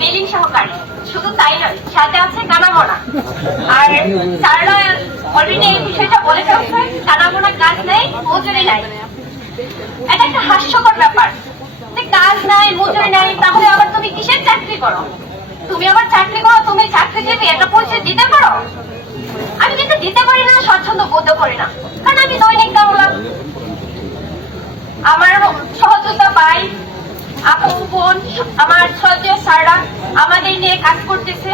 Billing সহকারী, শুধু তাই নয়, সাথে আছে কানামোনা। আর স্যাররা অলরেডি এই বিষয়টা বলে ফেলছে, কানামোনা কাজ নেই, মজুরি নাই। এটা একটা হাস্যকর ব্যাপার, কাজ নাই, মজুরি নাই, তাহলে আবার তুমি কিসের চাকরি করো? তুমি আবার চাকরি করো, তুমি চাকরিজীবী, একটা পরিচয় দিতে পারো? আমি কিন্তু দিতে পারি না, স্বচ্ছন্দ বোধ করি না, কারণ আমি দৈনিক কামলা। আমার সহযোগিতা পাই আপু বোন, আমার শ্রদ্ধেয় স্যাররা আমাদের নিয়ে কাজ করতেছে,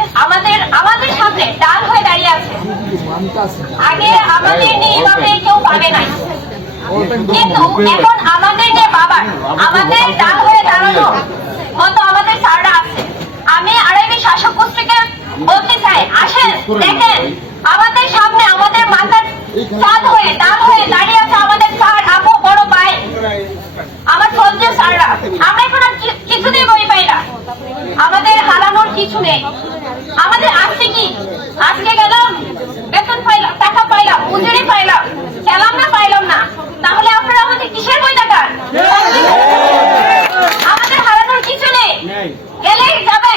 আমাদের সামনে ডাল হয়ে দাঁড়িয়ে আছে। আগে আমাদের নিয়ে এভাবে কেউ পাবে নাই, কিন্তু এখন আমাদের নিয়ে বাবার, আমাদের ডাল হয়ে দাঁড়ানো মতো আমাদের স্যাররা আছে। আমি আরবি শাসক গোষ্ঠীকে বলতে চাই, আসেন দেখেন আমাদের সামনে, আমাদের মাথার চাঁদ হয়ে ডাল হয়ে দাঁড়িয়ে আছে আমাদের স্যার, আপু, বড় ভাই, আমার শ্রদ্ধেয় স্যাররা। আমরা এখন আর কিছুতেই বই পাই না, আমাদের হারানোর কিছু নেই। আমাদের আসছে কি, আজকে গেলাম বেতন পাইলাম, টাকা পাইলাম, মজুরি পাইলাম, গেলাম না পাইলাম না, তাহলে আপনারা আমাদের কিসের বই টাকার? আমাদের হারানোর কিছু নেই, গেলেই যাবে,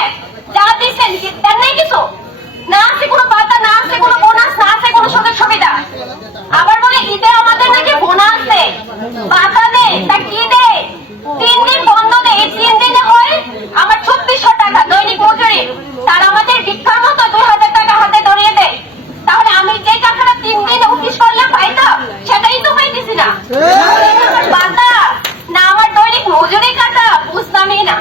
যা দিচ্ছেন দেন নাই কিছু, না আছে কোনো পাতা, না আছে কোনো বোনাস, না আছে কোনো সুযোগ সুবিধা। আবার বলে ঈদে আমাদের নাকি বোনাস দেয়, পাতা দেয়, তা কি দেয়? 3 দিন বন্ধ দেয়, এই 3 দিনে হয় আমার 3600 টাকা দৈনিক মজুরি, তার আমাদের ভিক্ষার মতো 2000 টাকা হাতে ধরিয়ে দেয়। তাহলে আমি যে টাকাটা 3 দিনে অফিস করলে পাইতাম, সেটাই তো পাইতেছি না। পাতা না আমার দৈনিক মজুরি কাটা, বুঝতামই না।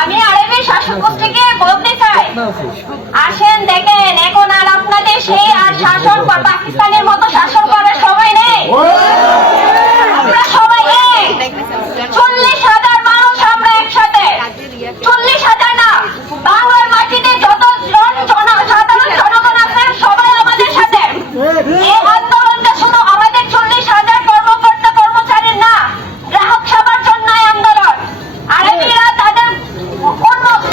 আমি আরবি শাসক গোষ্ঠীকে বলতে চাই, আসেন দেখেন, এখন আর আপনাদের সেই আর শাসন, পাকিস্তানের মতো শাসন করার সময় নেই। আমরা সবাই 40,000 মানুষ, আমরা একসাথে, 40,000 না, বাংলার মাটিতে যত সাধারণ জনগণ আছে সবাই আমাদের সাথে। এই আন্দোলনটা শুধু আমাদের 40,000 কর্মকর্তা কর্মচারীর না, গ্রাহক সেবার জন্য আন্দোলন। আরবিরা তাদের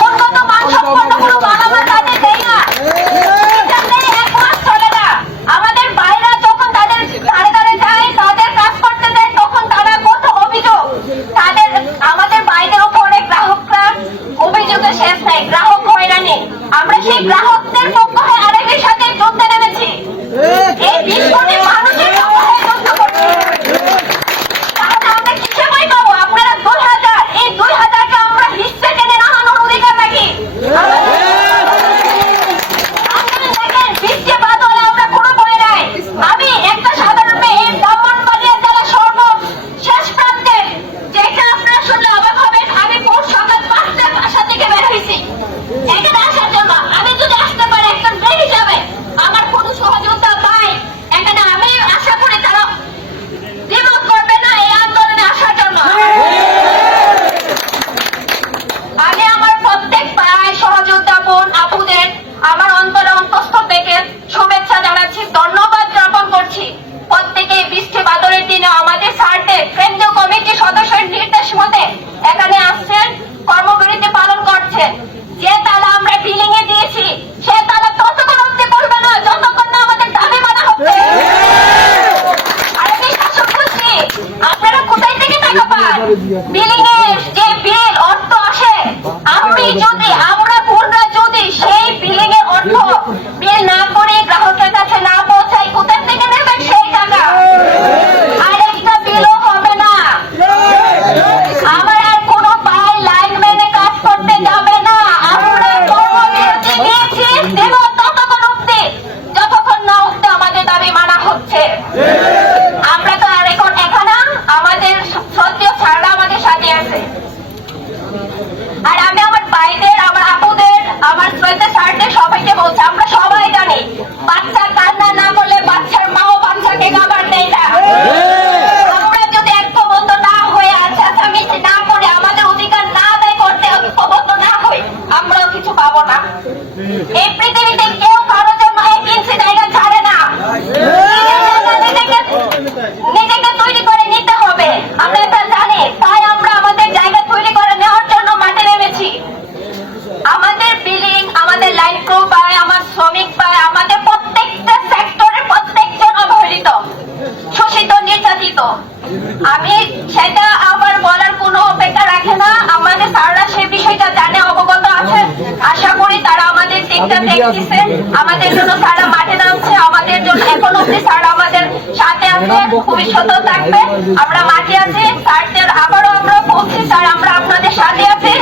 উন্নত মানসম্পন্ন কোনো মালামাল তাদের দেয় না, এক মাস চলে না। আমাদের বাইরা যখন তাদের ধারে ধারে যায়, তাদের কাজ করতে যায়, তখন তারা কত অভিযোগ, তাদের আমাদের বাইরের উপরে গ্রাহকরা অভিযোগের শেষ নাই, গ্রাহক হয়রানি। আমরা সেই গ্রাহকদের পক্ষ হয়ে আরবির সাথে যুদ্ধে নেমেছি, এই 20 কোটি মানুষের পক্ষ হয়ে যুদ্ধ করছি। তাহলে আমরা কিসে বই পাবো? আপনারা 2000, এই 2000কে আমরা হিস্সে টেনে নামানোর অধিকার নাকি? দেখেন, বৃষ্টি বাদ হলে আমরা কোনো বই নাই। আমি একটা সাধারণ মেয়ে, ব্রাহ্মণবাড়িয়া জেলার সর্বশেষ প্রান্তে, যেটা আপনারা শুনলে অবাক হবেন, আমি ভোর সকাল 5টায় বাসা থেকে বের হয়েছি এখানে আসার জন্য। আমি যদি আসতে পারি একজন মেয়ে হিসাবে, আমার কোনো সহযোগিতা পাই, এখানে আমি আশা করি তারা দ্বিমত করবে না এই আন্দোলনে আসার জন্য। আমি আমার প্রত্যেক ভাই, সহযোদ্ধা বোন, আপুদের আমার অন্তরে অন্তস্থ থেকে শুভেচ্ছা জানাচ্ছি, ধন্যবাদ জ্ঞাপন করছি। প্রত্যেকে বৃষ্টি বাদলের দিনে আমাদের স্যারদের কেন্দ্রীয় কমিটির সদস্যের নির্দেশ মতে এখানে আসছেন, কর্মবিরতি পালন করছেন। যে তালা আমরা বিলিং এ দিয়েছি, সে তালা ততক্ষণ অব্দি করবে না যতক্ষণ না আমাদের দাবি মানা হচ্ছে। আরবি শাসক গোষ্ঠী, আপনারা কোথায় থেকে টাকা পান? বিলিং এর যে বিল অর্থ আসে, আমরা পূর্ণরা যদি সেই বিলিং এর অর্থ বিল না করে গ্রাহকের কাছে না পৌঁছাই, কোথায় থেকে নেবেন সেই টাকা? আর একটা বিলও হবে না। আমার আর কোনো ভাই লাইন মেনে কাজ করতে যাবে না। আমরা কর্মবিরতি দিয়েছি, দেব ততক্ষণ অব্দি যতক্ষণ না অব্দি আমাদের দাবি মানা হচ্ছে। আমরা তো আর এখন এখানে, আমাদের শ্রদ্ধেয় স্যাররা আমাদের সাথে আছে। আর আমি আমার ভাইদের, আমার আপুদের, আমার শ্রদ্ধেয় স্যারদের সবাইকে বলছি, আমরা সবাই জানি বাচ্চা কান্না না করলে বাচ্চার মাও বাচ্চাকে খাবার দেয় না। আমরা যদি ঐক্যবদ্ধ না হয়ে চেঁচামেচি না করে, আমাদের অধিকার না আদায় করতে ঐক্যবদ্ধ না হই, আমরাও কিছু পাবো না। এই পৃথিবীতে কেউ কারোর জন্য 1 ইঞ্চি জায়গা ছাড়ে না, নিজেকে তৈরি করে নিতে হবে। আমরা এটা জানি, তাই আমরা আমাদের জায়গা তৈরি করে নেওয়ার জন্য মাঠে নেমেছি। আমাদের বিলিং, আমাদের লাইন ক্রু পায়, আমার শ্রমিক পায়, আমাদের প্রত্যেকটা সেক্টরের প্রত্যেকজন অবহেলিত, শোষিত, নির্যাতিত। আমি সেটা আবার বলার কোনো অপেক্ষা রাখে না, আমাদের স্যাররা সেই বিষয়টা জানে, অবগত দিকটা দেখতেছে, আমাদের জন্য স্যার মাঠে নামছে, আমাদের জন্য এখন অব্দি স্যার আমাদের সাথে আছে, ভবিষ্যতেও থাকবে। আমরা মাঠে আছি, স্যারদের আবারও আমরা বলছি স্যার আমরা আপনাদের সাথে আছি।